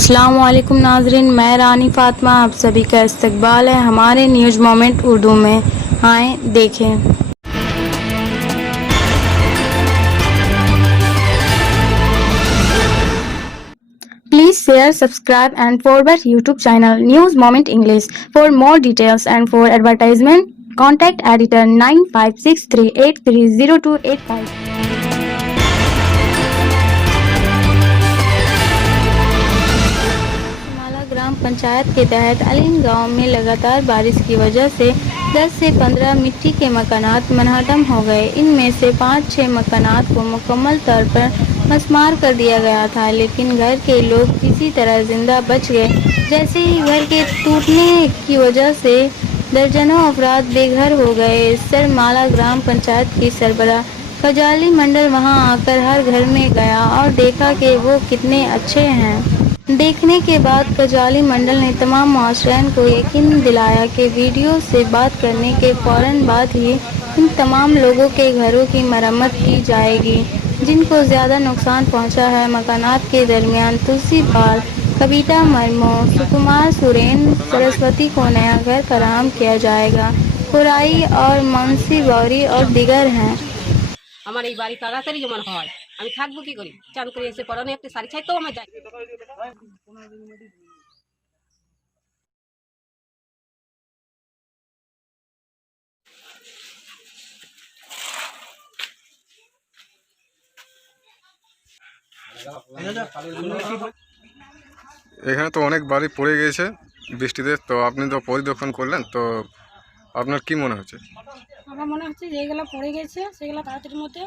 अस्सलाम वालेकुम नाज़रीन, मैं रानी फ़ातिमा आप सभी का इस्तकबाल है हमारे न्यूज़ मोमेंट उर्दू में। आएँ देखें। Please share, subscribe and forward YouTube channel News Moment English for more details and for advertisement contact editor 9563830285। माला ग्राम पंचायत के तहत अलीन गांव में लगातार बारिश की वजह से 10 से 15 मिट्टी के मकानात मनहदम हो गए। इनमें से 5-6 मकानात को मुकम्मल तौर पर मसमार कर दिया गया था, लेकिन घर के लोग किसी तरह जिंदा बच गए। जैसे ही घर के टूटने की वजह से दर्जनों अफराद बेघर हो गए। सरमाला ग्राम पंचायत की सरबराह कजाली मंडल वहां आकर हर घर में गया और देखा कि वो कितने अच्छे हैं। देखने के बाद कजाली मंडल ने तमाम मुआशरैन को यकीन दिलाया कि वीडियो से बात करने के फौरन बाद ही इन तमाम लोगों के घरों की मरम्मत की जाएगी जिनको ज़्यादा नुकसान पहुंचा है। मकानात के दरमियान तुलसी पाल, कविता मरमो, सुकुमार सुरेन, सरस्वती को नया घर फराहम किया जाएगा। खुराई और मुंशी गौरी और दिगर हैं। আমার এই বাড়ি তাড়াতাড়ি যেমন হয়, আমি থাকবো কি করি? চান করে এসে পরনে একটা শাড়ি চাই তো আমার যাই। এখানে তো অনেক বাড়ি পড়ে গিয়েছে বৃষ্টিতে, তো আপনি তো পরিদর্শন করলেন, তো আপনার কি মনে হচ্ছে? আমার মনে হচ্ছে যেগুলো পড়ে গেছে সেগুলো তাড়াতাড়ির মধ্যে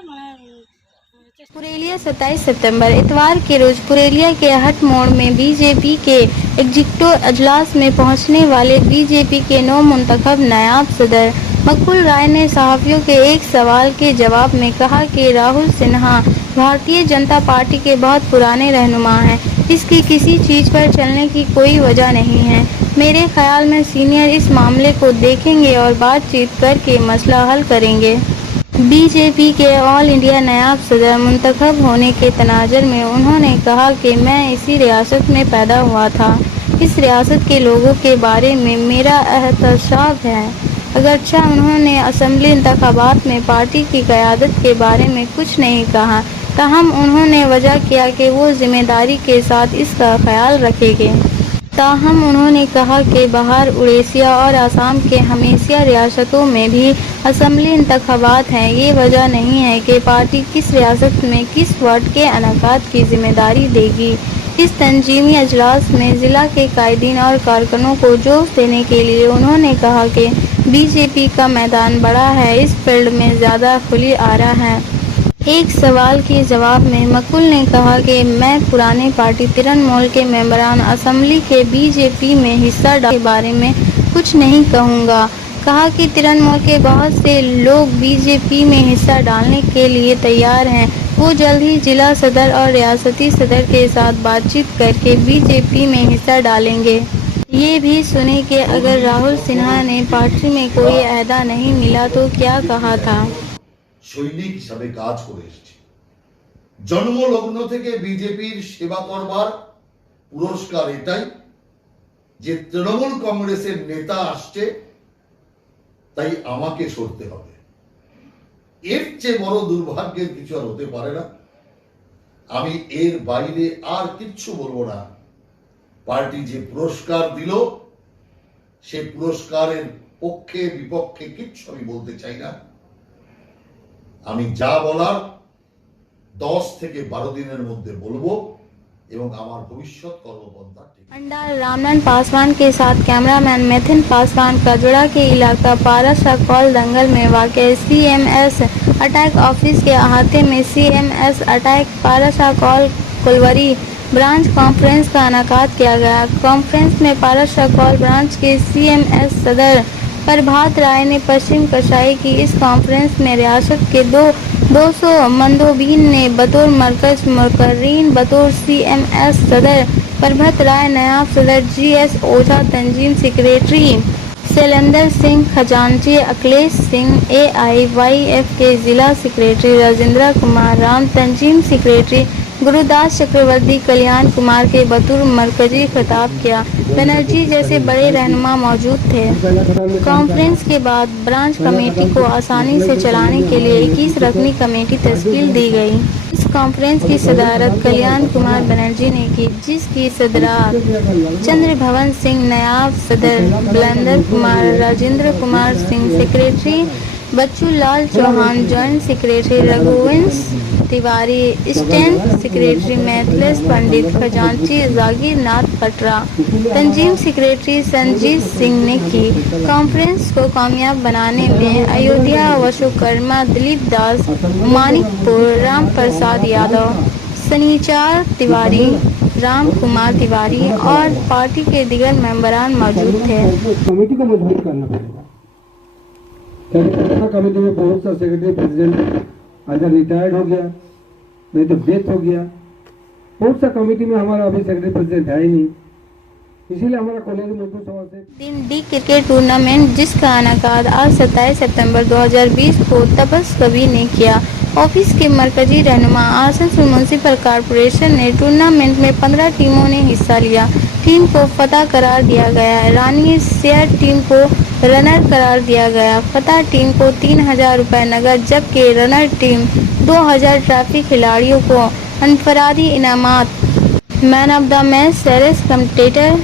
पुरेलिया 27 सितंबर इतवार के रोज पुरेलिया के हट मोड़ में बीजेपी के एग्जीक्यूटिव अजलास में पहुंचने वाले बीजेपी के नौ मुंतखब नायब सदर मकबूल राय ने सहाफ़ियों के एक सवाल के जवाब में कहा कि राहुल सिन्हा भारतीय जनता पार्टी के बहुत पुराने रहनुमा हैं। इसकी किसी चीज़ पर चलने की कोई वजह नहीं है। मेरे ख्याल में सीनियर इस मामले को देखेंगे और बातचीत करके मसला हल करेंगे। बीजेपी के ऑल इंडिया नायब सदर मुंतखब होने के तनाजर में उन्होंने कहा कि मैं इसी रियासत में पैदा हुआ था। इस रियासत के लोगों के बारे में मेरा एहतसाब है। अगरचे उन्होंने असम्बली इंतखाबात में पार्टी की क़यादत के बारे में कुछ नहीं कहा, ताहम उन्होंने वजह किया कि वो जिम्मेदारी के साथ इसका ख्याल रखेंगे। ताहम उन्होंने कहा कि बाहर उड़ीसा और असम के हमेशा रियासतों में भी असम्बली इंतखाबात हैं। ये वजह नहीं है कि पार्टी किस रियासत में किस वार्ड के अनकाद की जिम्मेदारी देगी। इस तंजीमी अजलास में ज़िला के कायदीन और कारकुनों को जोश देने के लिए उन्होंने कहा कि बीजेपी का मैदान बड़ा है, इस फील्ड में ज़्यादा खुली आरा है। एक सवाल के जवाब में मकबूल ने कहा कि मैं पुराने पार्टी तृणमूल के मेंबरान असम्बली के बीजेपी में हिस्सा डालने के बारे में कुछ नहीं कहूँगा। कहा कि तृणमूल के बहुत से लोग बीजेपी में हिस्सा डालने के लिए तैयार हैं। वो जल्द ही जिला सदर और रियासती सदर के साथ बातचीत करके बीजेपी में हिस्सा डालेंगे। ये भी सुने कि अगर राहुल सिन्हा ने पार्टी में कोई अहदा नहीं मिला तो क्या कहा था। সৈনিক হিসাবে কাজ করে এসেছি। জন্মলগ্ন থেকে বিজেপির সেবা করবার পুরস্কার এটাই যে তৃণমূল কংগ্রেসের নেতা আসছে, তাই আমাকে সরতে হবে। এর চেয়ে বড় দুর্ভাগ্যের কিছু আর হতে পারে না। আমি এর বাইরে আর কিচ্ছু বলবো না। পার্টি যে পুরস্কার দিল সে পুরস্কারের পক্ষে বিপক্ষে কিচ্ছু আমি বলতে চাই না। আমি যা বলার 10 থেকে 12 দিনের মধ্যে বলবো এবং আমার ভবিষ্যৎ কর্মপন্থা अंडार रामनाथ पासवान के साथ कैमरामैन मिथुन पासवान कजड़ा के इलाका पारसा कॉल दंगल में वाक़ CMS अटैक ऑफिस के अहाते में CMS अटैक Parsa coal colliery branch conference का इनेकाद किया गया। कॉन्फ्रेंस में पारसा कॉल ब्रांच के CMS सदर प्रभात राय ने पश्चिम कशाई की। इस कॉन्फ्रेंस में रियासत के 200 मंदोबीन ने बतौर मरकज मुकर्रीन, बतौर CMS सदर प्रभात राय, नायब सदर GS ओझा, तंजीम सेक्रेटरी शैलेंद्र सिंह खजांची, अखिलेश सिंह AIYF के जिला सेक्रेटरी राजेंद्र कुमार राम, तंजीम सेक्रेटरी गुरुदास चक्रवर्ती कल्याण कुमार के बतौर मरकजी खिताब किया। बनर्जी जैसे बड़े रहनुमा मौजूद थे। कॉन्फ्रेंस के बाद ब्रांच कमेटी को आसानी से चलाने के लिए 21 रकनी कमेटी तश्कील दी गई। इस कॉन्फ्रेंस की सदारत कल्याण कुमार बनर्जी ने की, जिसकी सदरात चंद्र भवन सिंह नायब सदर, Balandar Kumar, Rajendra Kumar Singh secretary, Bachchu Lal Chauhan joint secretary, Raghuvansh Tiwari state secretary, Maithilesh Pandit खजांची, जागीर नाथ पटरा, तंजीम सेक्रेटरी संजीत सिंह ने की। कॉन्फ्रेंस को कामयाब बनाने में अयोध्या, विश्वकर्मा, दिलीप दास, मानिकपुर, राम प्रसाद यादव, सनीचार तिवारी, राम कुमार तिवारी और पार्टी के दीगर मेंबरान मौजूद थे। कमेटी को मजबूत करना पड़ेगा। कमेटी में बहुत सा सेक्रेटरी प्रेसिडेंट अगर रिटायर्ड हो गया, नहीं तो डेथ हो गया। बहुत सा कमेटी में हमारा अभी सेक्रेटरी प्रेसिडेंट है ही नहीं, इसीलिए हमारा कॉलेज मजदूर समाज से दिन डी क्रिकेट टूर्नामेंट, जिसका इनेकाद आज 27 सितंबर 2020 को तपस कवि ने किया। ऑफिस के मरकजी रहनुमा आसनसोल म्यूनिसिपल कॉरपोरेशन ने टूर्नामेंट में 15 टीमों ने हिस्सा लिया। टीम को फतह करार दिया गया। रानी शेयर टीम को रनर करार दिया गया। फतह टीम को 3000 रुपये नगद, जबकि रनर टीम 2000 ट्रॉफी खिलाड़ियों को अनफरादी इनामात, man of the match, series commentator,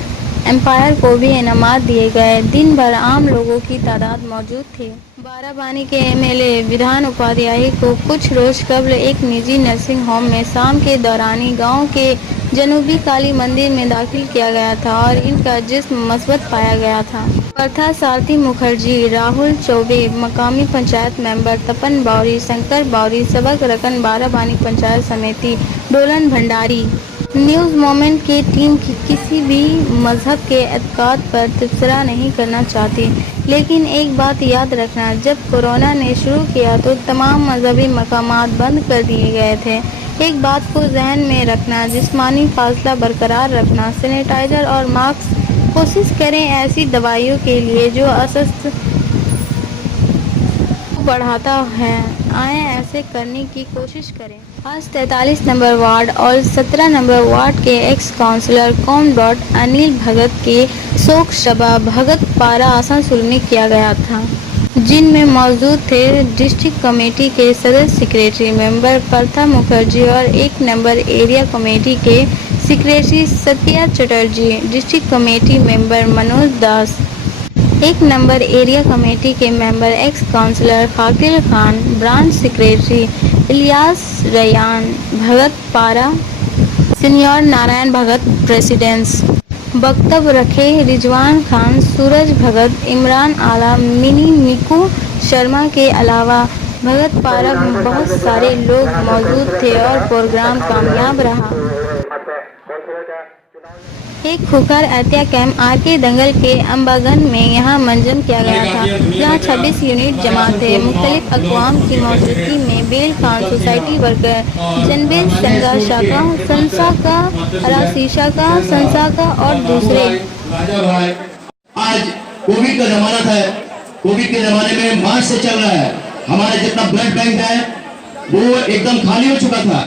umpire को भी इनामात दिए गए। दिन भर आम लोगों की तादाद मौजूद थी। बाराबानी के एमएलए विधान उपाध्याय को कुछ रोज कबल एक निजी नर्सिंग होम में शाम के दौरान गांव के जनूबी काली मंदिर में दाखिल किया गया था और इनका जिस्म मस्बत पाया गया था। प्रथा सारथी मुखर्जी, राहुल चौबे, मकामी पंचायत मेंबर तपन बावरी, शंकर बावरी, सबक रकन, बाराबानी पंचायत समिति, डोलन भंडारी। न्यूज़ मोमेंट की टीम किसी भी मजहब के एतकाद पर तबसरा नहीं करना चाहती, लेकिन एक बात याद रखना, जब कोरोना ने शुरू किया तो तमाम मजहबी मकामात बंद कर दिए गए थे। एक बात को जहन में रखना, जिस्मानी फासला बरकरार रखना, सैनिटाइजर और मास्क। कोशिश करें ऐसी दवाइयों के लिए जो अस्वस्थ बढ़ाता है, आए ऐसे करने की कोशिश करें। आज 43 नंबर वार्ड और 17 नंबर वार्ड के एक्स काउंसलर कॉमडॉट अनिल भगत के शोक सभा भगत पारा आसनसोल में किया गया था, जिनमें मौजूद थे डिस्ट्रिक्ट कमेटी के सदस्य सेक्रेटरी मेंबर प्रथा मुखर्जी और 1 नंबर एरिया कमेटी के secretary Satya Chatterjee, district committee member Manoj Das, 1 number area committee के member ex councillor Fakil Khan, branch secretary Ilias Raiyan, Bhagat Para, senior Narayan भगत प्रेसिडेंट्स। वक्तव्य रखे रिजवान खान, सूरज भगत, इमरान आला, मिनी मिकू शर्मा के अलावा भगत पारा में बहुत सारे लोग मौजूद थे और प्रोग्राम कामयाब रहा। एक खुखर एहतिया कैंप आरके दंगल के अम्बागन में यहाँ मंजम किया गया था, जहाँ 26 यूनिट जमा थे। मुख्तलिफ अक़वाम की मौजूदगी में बेल खान सोसाइटी वर्कर, जनबेल संगा शाखा, संसा का, अरासीशा का, संसा का और दूसरे। आज कोविड का जमाना था, कोविड के जमाने में मार्च से चल रहा है, हमारा जितना ब्लड बैंक है वो एकदम खाली हो चुका था।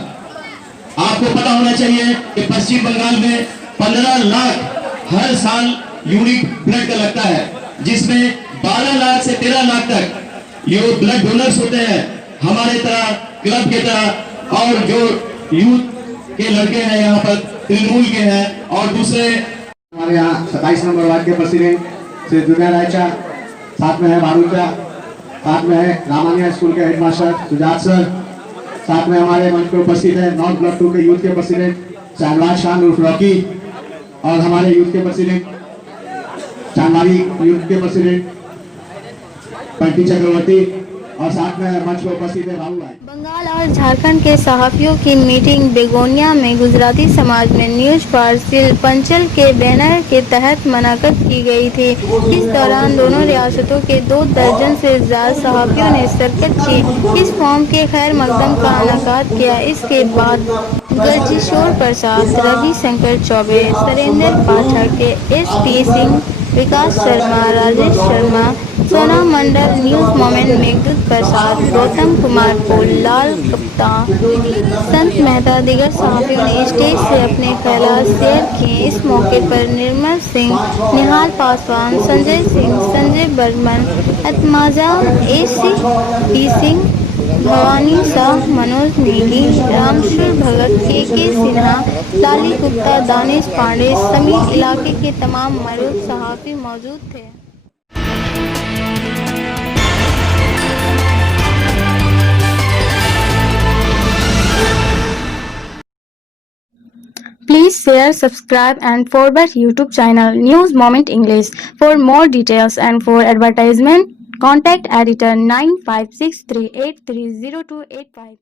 आपको पता होना चाहिए कि पश्चिम बंगाल में 15 लाख हर साल यूनिट ब्लड का लगता है, जिसमें 12 लाख से 13 लाख तक ये ब्लड डोनर्स होते हैं, हमारे तरह क्लब के तरह, और जो यूथ के लड़के हैं यहाँ पर तृणमूल के हैं, और दूसरे हमारे यहाँ 27 नंबर वार्ड के प्रेसिडेंट श्री दुनिया रायचा, साथ में है बारूचा, साथ में है रामानिया स्कूल के हेडमास्टर सुजात सर, साथ में हमारे मंच पर उपस्थित है नॉर्थ ब्लॉक 2 के यूथ के प्रेसिडेंट शाहनवाज खान उर्फ रॉकी, और हमारे यूथ के प्रेसिडेंट चांदवारी यूथ के प्रेसिडेंट पंटी चक्रवर्ती, और साथ में मंच पर उपस्थित है राहुल भाई। बंगाल और झारखंड के सहाफियों की मीटिंग बेगोनिया में गुजराती समाज में न्यूज पार्सल पंचल के बैनर के तहत मुनक़द की गई थी। इस दौरान दोनों रियासतों के 2 दर्जन से ज्यादा सहाफियों ने शिरकत की। इस फॉर्म के खैर मकदम का इनेकाद किया। इसके बाद गजकिशोर प्रसाद, रवि शंकर चौबे, सुरेंद्र पाठक, SP सिंह, विकास शर्मा, राजेश शर्मा, सोना मंडल, न्यूज मोमेंट मेघदूत प्रसाद, गौतम कुमार पोल, लाल गुप्ता, संत मेहता दीगर सहाफियों ने स्टेज से अपने ख्यालात शेयर किए। इस मौके पर निर्मल सिंह, निहाल पासवान, संजय सिंह, संजय बर्मन, अतमाजा, AC सिंह, भवानी शाह, मनोज नेगी, रामशूर भगत, के सिन्हा, लाली गुप्ता, दानिश पांडे समेत इलाके के तमाम मरूद सहाफी मौजूद थे। Please share, subscribe and forward YouTube channel News Moment English. For more details and for advertisement, contact editor 9563830285.